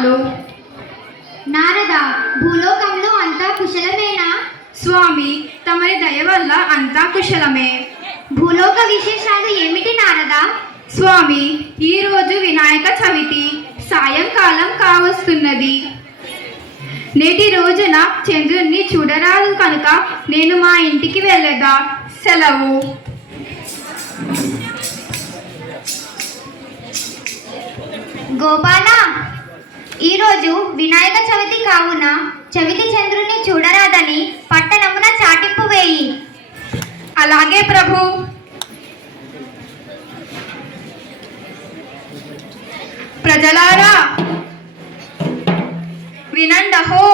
వందనాలు. నారద, భూలోకంలో అంతా కుశలమేనా? స్వామి, తమరి దయ వల్ల అంతా కుశలమే. భూలోక విశేషాలు ఏమిటి నారద? స్వామి, ఈరోజు వినాయక చవితి సాయంకాలం కావస్తున్నది. నేటి రోజున చంద్రుణ్ణి చూడరాదు కనుక నేను మా ఇంటికి వెళ్ళదా. సెలవు. గోపాల, ఈరోజు వినాయక చవితి కావున చవితి చంద్రుణ్ణి చూడరాదని పట్టణమున చాటింపు వేయి. అలాగే ప్రభు. ప్రజలారా వినండహో,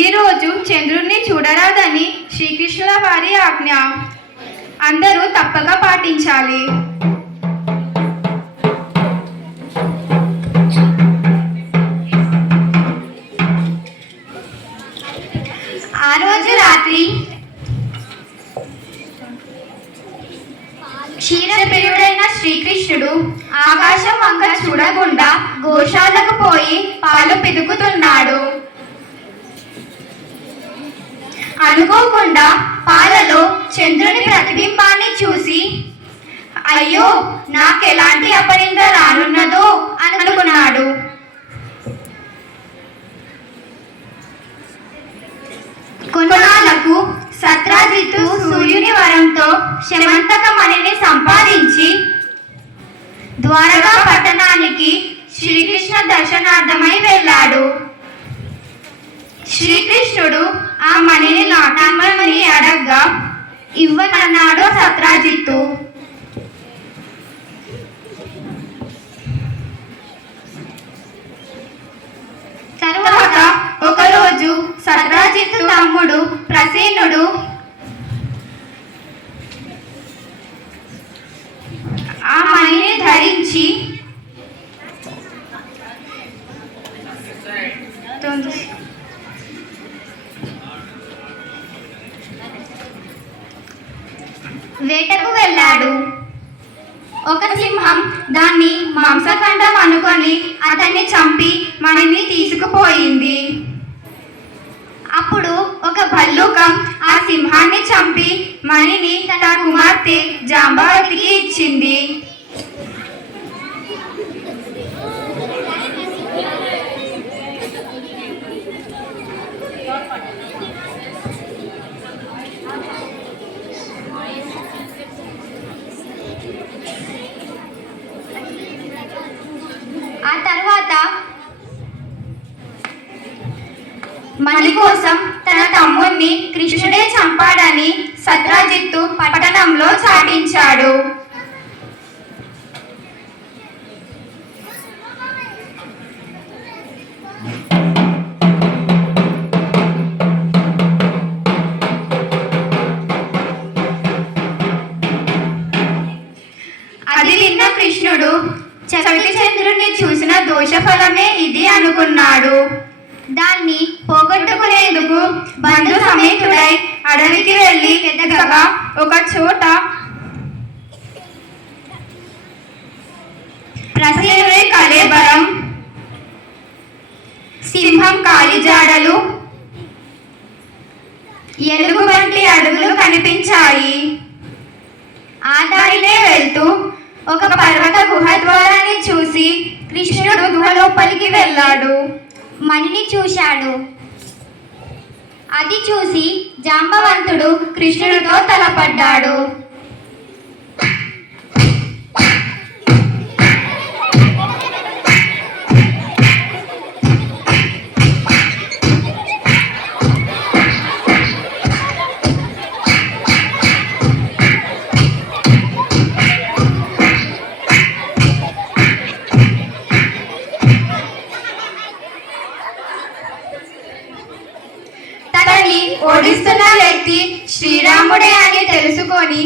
ఈరోజు చంద్రుణ్ణి చూడరాదని శ్రీకృష్ణుల వారి ఆజ్ఞ. అందరూ తప్పక పాటించాలి. ఆ రోజు రాత్రి క్షీరప్రియుడైన శ్రీకృష్ణుడు ఆకాశం వంక చూడకుండా గోశాలకు పోయి పాలు పితుకుతున్నాడు. అనుకోకుండా పాలలో చంద్రుని ప్రతిబింబాన్ని చూసి, అయ్యో, నాకెలాంటి అపనింద రానున్నదో అనుకున్నాడు. కొన్నాళ్లకు సత్రాజిత్తు సూర్యుని వరంతో శమంతక మణిని సంపాదించి ద్వారకా పట్టణానికి శ్రీకృష్ణ దర్శనార్థమై వెళ్ళాడు. శ్రీకృష్ణుడు ఆ మణిని నాటమని అడగ్గా ఇవ్వనన్నాడు సత్రాజిత్తు. తరువాత ఒకరోజు సత్రాజిత్తు తమ్ముడు ప్రసేనుడు ఆ మణిని ధరించి వేటకు వెళ్ళాడు. ఒక సింహం దాన్ని మాంసఖండం అనుకొని అతన్ని చంపి మణిని తీసుకుపోయింది. అప్పుడు ఒక భల్లూకం ఆ సింహాన్ని చంపి మణిని తన కుమార్తె జాంబవతికి ఇచ్చింది. ఆ తర్వాత మణి కోసం తన తమ్ముణ్ణి కృష్ణుడే చంపాడని సత్రాజిత్తు పట్టణంలో చాటించాడు. అది విన్న కృష్ణుడు చవితి చంద్రుణ్ణి చూసిన దోషఫలమే ఇది అనుకున్నాడు. దాన్ని పోగొట్టుకునేందుకు బంధు సమేతుడై అడవికి వెళ్ళి వెతకగా ఒక చోట ప్రసేనుడి కళేబరం, సింహం కాలిజాడలు, ఎలుగు వంటి అడుగులు కనిపించాయి. ఆ దారినే వెళ్తూ ఒక పర్వత గుహ ద్వారాన్ని చూసి కృష్ణుడు గుహ లోపలికి వెళ్ళాడు. మణిని చూశాడు. అది చూసి జాంబవంతుడు కృష్ణుడితో తలపడ్డాడు. ఓడిస్తున్న వ్యక్తి శ్రీరాముడే అని తెలుసుకొని,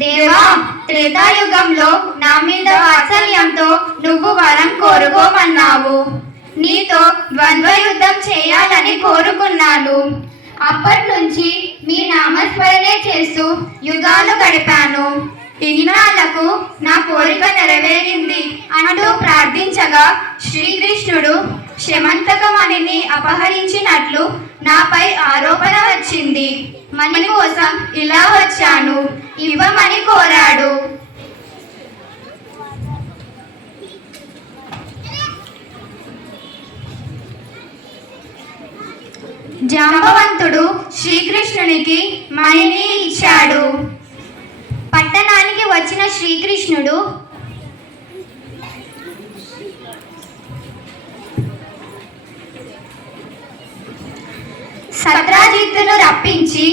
దేవా, త్రేతాయుగంలో నా మీద వాత్సల్యంతో నువ్వు వరం కోరుకోమన్నావు. నీతో ద్వంద్వ యుద్ధం చేయాలని కోరుకున్నాను. అప్పటి నుంచి మీ నామస్మరణే చేస్తూ యుగాలు గడిపాను. ఇన్నాళ్లకు నా కోరిక నెరవేరింది అంటూ ప్రార్థించగా శ్రీకృష్ణుడు శమంతకమణిని అపహరించినట్లు నాపై ఆరోపణ వచ్చింది. మణి కోసం ఇలా వచ్చాను, ఇవ్వమని కోరాడు. జాంబవంతుడు శ్రీకృష్ణునికి మణిని ఇచ్చాడు. పట్టణానికి వచ్చిన శ్రీకృష్ణుడు సత్రాజిత్తును రప్పించి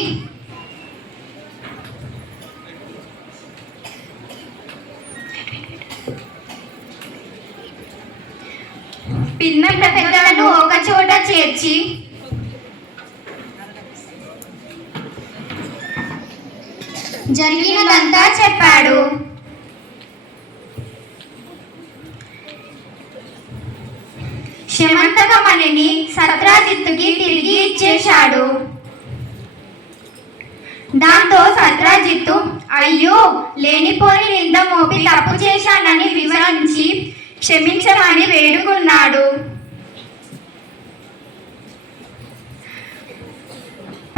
పిన్న పెద్దలను ఒక చోట చేర్చి జరిగినదంతా చెప్పాడు. శమంతకమణిని సత్రాజిత్తుకి తిరిగి ఇచ్చేశాడు. దాంతో సత్రాజిత్తు అయ్యో లేనిపోని నింద మోపి తప్పు చేశానని వివరించి క్షమించమని వేడుకున్నాడు.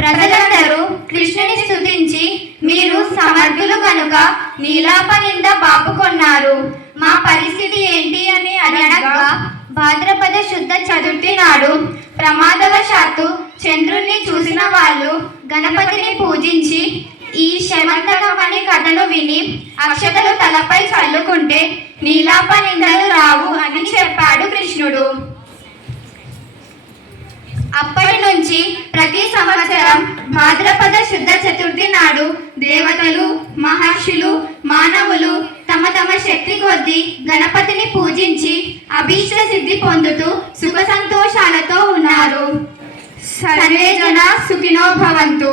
ప్రజలందరూ కృష్ణుని స్తుతించి మీరు సమర్థులు కనుక నీలాప నింద బాపుకొన్నారు, మా పరిస్థితి ఏంటి అని అడగగా భాద్రపద శుద్ధ చతుర్థి నాడు ప్రమాదవశాత్తు చంద్రుణ్ణి చూసిన వాళ్ళు గణపతిని పూజించి ఈ శమంతకమణి కథను విని అక్షతలు తలపై చల్లుకుంటే నీలాప నిందలు రావు అని చెప్పాడు కృష్ణుడు. అప్పటి నుంచి ప్రతి సంవత్సరం భాద్రపద శుద్ధ చతుర్థి నాడు దేవతలు, మహర్షులు, మానవులు తమ తమ శక్తి కొద్దీ గణపతిని పూజించి అభీష్ట సిద్ధి పొందుతూ సుఖ సంతోషాలతో ఉన్నారు. సర్వే జన సుఖినో భవంతు.